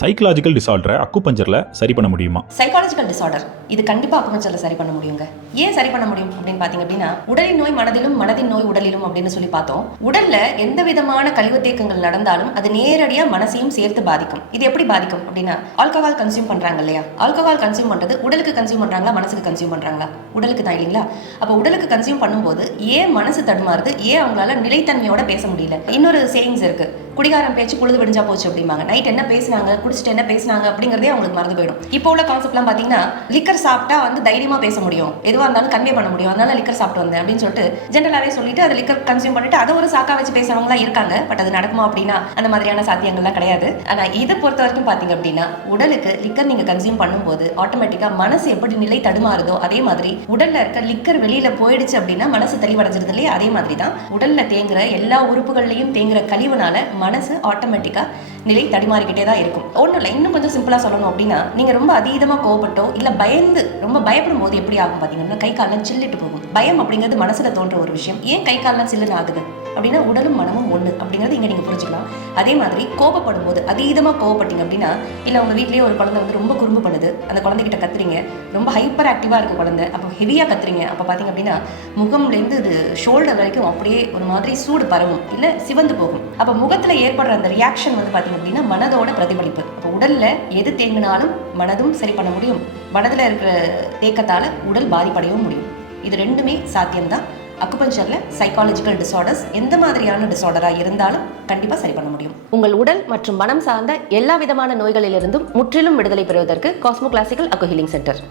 Psychological டிசார்டரை அக்குபஞ்சரில் சரி பண்ண முடியுமா? சைக்காலஜிக்கல் டிசார்டர் இது கண்டிப்பாக அக்குபஞ்சரில் சரி பண்ண முடியுங்க. ஏன் சரி பண்ண முடியும் அப்படின்னு பார்த்தீங்க அப்படின்னா, உடலின் நோய் மனதிலும் மனதின் நோய் உடலிலும் அப்படின்னு சொல்லி பார்த்தோம். உடல்ல எந்த விதமான கழிவு தேக்கங்கள் நடந்தாலும் அது நேரடியாக மனசையும் சேர்த்து பாதிக்கும். இது எப்படி பாதிக்கும் அப்படின்னா, ஆல்கஹால் கன்சியூம் பண்றாங்க இல்லையா? ஆல்கஹால் கன்சியூம் பண்றது உடலுக்கு கன்சியூம் பண்றாங்களா, மனசுக்கு கன்சியூம் பண்றாங்களா? உடலுக்கு தான் இல்லைங்களா? அப்போ உடலுக்கு கன்சியூம் பண்ணும்போது ஏன் மனசு தடுமாறுது, ஏன் அவங்களால நிலைத்தன்மையோட பேச முடியல? இன்னொரு சேயிங்ஸ் இருக்கு, குடிகாரம் பேச்சு பொழுது விடிஞ்சா போச்சு அப்படிம்பாங்க. நைட் என்ன பேசினாங்க, குடிச்சிட்டு என்ன பேசினாங்க அப்படிங்கிறதே அவங்களுக்கு மறந்து போயிடும். இப்போ உள்ள கான்செப்ட்லாம் பார்த்தீங்கன்னா, லிக்கர் சாப்பிட்டா வந்து தைரியமா பேச முடியும், எதுவாக இருந்தாலும் கன்வே பண்ண முடியும், அதனால லிக்கர் சாப்பிட்டு வந்தேன் அப்படின்னு சொல்லிட்டு ஜென்ரலாவே சொல்லிட்டு அது லிக்கர் கன்சியூம் பண்ணிட்டு அதை ஒரு சாக்கா வச்சு பேசுறவங்களாம் இருக்காங்க. பட் அது நடக்குமா அப்படின்னா அந்த மாதிரியான சாத்தியங்கள்லாம் கிடையாது. ஆனா இதை பொறுத்த வரைக்கும் பார்த்தீங்க அப்படின்னா, உடலுக்கு லிக்கர் நீங்க கன்சியூம் பண்ணும்போது ஆட்டோமேட்டிக்கா மனசு எப்படி நிலை தடுமாறுதோ அதே மாதிரி உடல்ல இருக்க லிக்கர் வெளியில போயிடுச்சு அப்படின்னா மனசு தெளிவடைஞ்சிருது இல்லையா? அதே மாதிரி தான் உடல்ல தேங்குற எல்லா உறுப்புகள்லையும் தேங்குற கழிவுனால மனசு ஆட்டோமேட்டிக்கா நிலை தடுமாறிக்கிட்டே தான் இருக்கும். ஒன்றும் இல்லை, இன்னும் கொஞ்சம் சிம்பிளா சொல்லணும் அப்படின்னா, நீங்க ரொம்ப அதீதமா கோவப்பட்டோ இல்ல பயந்து ரொம்ப பயப்படும் போது எப்படி ஆகும் பாத்தீங்கன்னா, கை காலெல்லாம் சில்லிட்டு போகும். பயம் அப்படிங்கிறது மனசுல தோன்ற ஒரு விஷயம். ஏன் கை காலெல்லாம் சில்லுன்னு ஆகுது அப்படின்னா, உடலும் மனமும் ஒண்ணு அப்படிங்கிறது இங்க நீங்க புரிஞ்சுக்கலாம். அதே மாதிரி கோபப்படும் போது அதீதமா கோவப்பட்டீங்க அப்படின்னா, இல்ல உங்க வீட்லயே ஒரு குழந்தை வந்து ரொம்ப குறும்பு பண்ணுது, அந்த குழந்தைகிட்ட கத்துறீங்க, ரொம்ப ஹைப்பர் ஆக்டிவா இருக்கு குழந்தை, அப்போ ஹெவியா கத்துறீங்க, அப்ப பாத்தீங்க அப்படின்னா முகம்லேருந்து இது ஷோல்டர் வரைக்கும் அப்படியே ஒரு மாதிரி சூடு பரவும், இல்ல சிவந்து போகும். அப்ப முகத்துல ஏற்படுற அந்த ரியாக்ஷன் வந்து பாத்தீங்க அப்படின்னா மனதோட பிரதிபலிப்பு. அப்போ உடல்ல எது தேங்கினாலும் மனதும் சரி பண்ண முடியும், மனதுல இருக்கிற தேக்கத்தால உடல் பாதிப்படையவும் முடியும். இது ரெண்டுமே சாத்தியம்தான். அக்குபஞ்சர்ல சைக்காலஜிக்கல் டிசார்டர்ஸ் எந்த மாதிரியான டிசார்டரா இருந்தாலும் கண்டிப்பா சரி பண்ண முடியும். உங்கள் உடல் மற்றும் மனம் சார்ந்த எல்லா விதமான நோய்களிலிருந்தும் முற்றிலும் விடுதலை பெறுவதற்கு காஸ்மோ கிளாசிக்கல் அக்கு ஹீலிங் சென்டர்.